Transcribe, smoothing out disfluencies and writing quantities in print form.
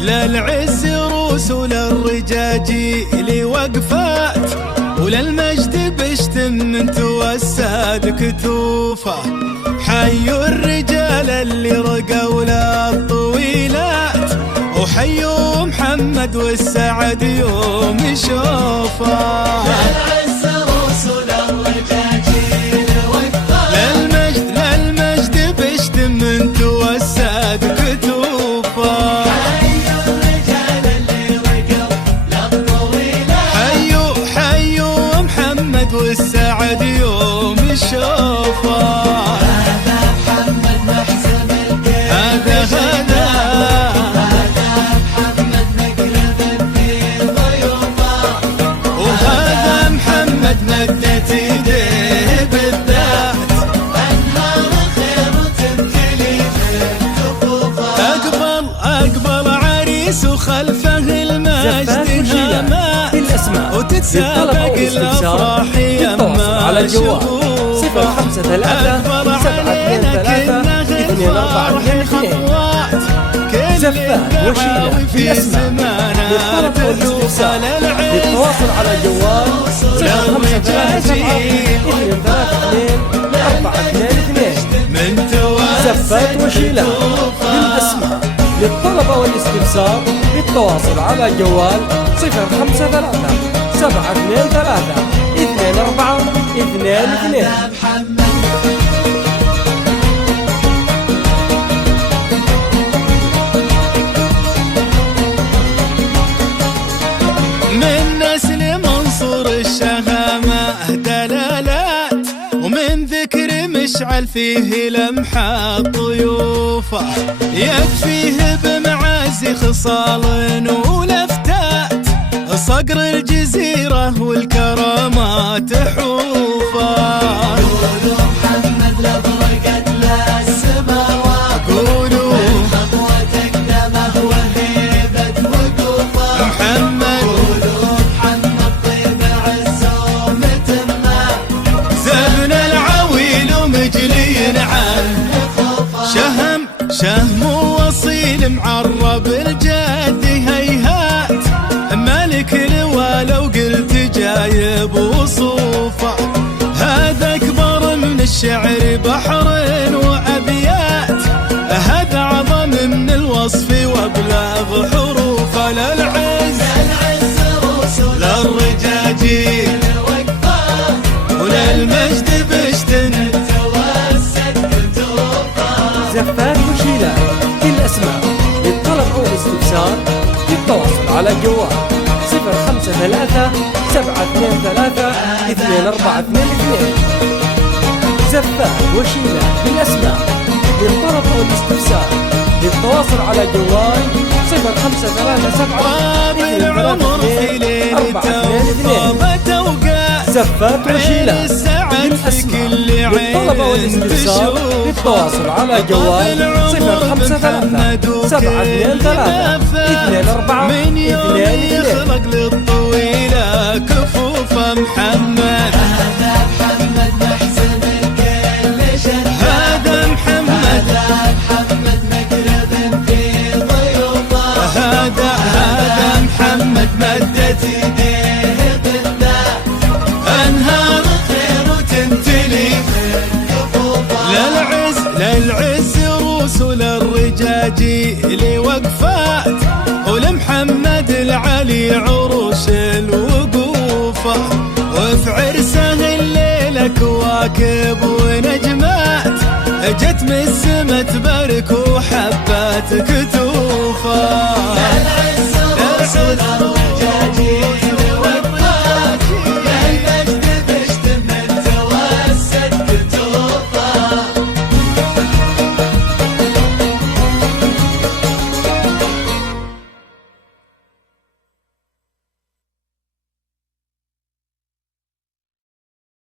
للعز روس وللرجاجيل وقفات، وللمجد بشتم توساد كتوفه. حيوا الرجال اللي رقوا للطويلات، وحيوا محمد والسعد يوم يشوفه. للعز روس وللرجاجيل وقفات، للمجد بشتم توساد كتوفه. حيوا الرجال اللي رقوا للطويلات، حيوا محمد والسعد يوم يشوفه. وخلفه المجد هامات، وتتسابق الافراح يما على الجوال 053 723 خطوات. زفات وشيلة بالاسماء للطلب والاستفسار للتواصل على الجوال 053 زفات وشيلة بالاسماء للطلب والاستفسار للتواصل على الجوال 053 723 2422. من نسل منصور الشهامة دلالات، ومن ذكر مشعل فيه لمحة طيوفه. يكفيه بمعازي خصال ولفتات، صقر الجزيرة والكرامات حوفه. قولوا محمد لبرقت للسماوات، قولوا خطوة تقدمه وهيبة وقوفه. محمد قولوا محمد طيب عزه ومتمه، زبن العويل ومجلي عنه شهم وصيل معرب الجد هيهات. ملك لوا لو قلت جايب وصوفه. هذا أكبر من الشعر بحر وأبيات، هذا أعظم من الوصف وأبلغ حروفه. للعز روس للرجاجيل وقفات، وللمجد بشتن توسد كتوفه. زفات وشيلة بالاسماء للطلب او الاستفسار للتواصل على الجوال 053 723 2422. زفات وشيلة بالاسماء للطلب او الاستفسار للتواصل على الجوال بالعمر في ليلة توقات. زفات وشيلة بالاسماء للطلب والانتشار للتواصل على الجوال 053 723 2422. يخلق للطويلة كفوفه. محمد هذا محمد محزن الكل شد، هذا محمد مقرب في ضيوفه. هذا محمد مدت يديه بالله انهار خير وتمتلي كفوفه. للعز روس وللرجاجيل وقفات، ولمحمد العلي عروش الوقوفه. وفي عرسه الليله كواكب ونجمات، جت من السما تبارك وحباتك